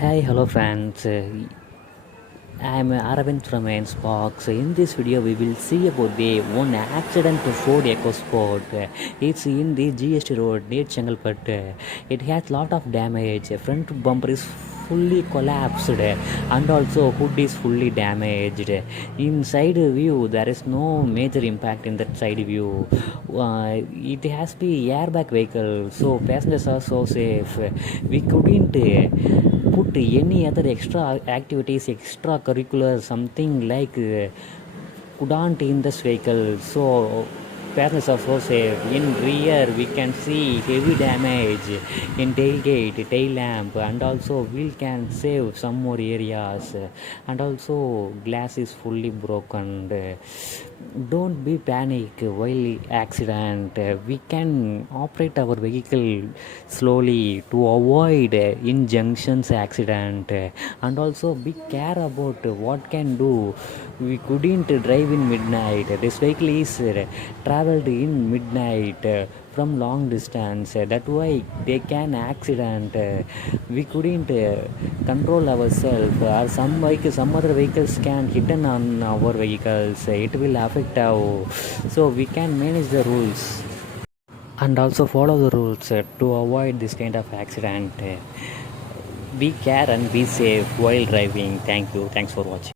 Hi, hello friends. I'm Aravind from Sparks. In this video, we will see about the one accident to Ford EcoSport. It's in the GST road near Chengalpet. It has lot of damage. Front bumper is fully collapsed, and also hood is fully damaged. In side view, there is no major impact in that side view. It has the airbag vehicle, so passengers are so safe. We couldn't put any other extra activities, extra curricular, something like couldn't in this vehicle. So passengers are so safe. In rear, we can see heavy damage in tailgate, tail lamp, and also wheel can save some more areas. And also glass is fully broken. Don't be panic while accident. We can operate our vehicle slowly to avoid in junctions accident, and also be care about what can do. We couldn't drive in midnight. This vehicle is traveled in midnight from long distance. That why they can accident. We couldn't control ourselves, or some other vehicles can hit on our vehicles. It will affect our, so we can manage the rules and also follow the rules to avoid this kind of accident. Be care and be safe while driving. Thank you. Thanks for watching.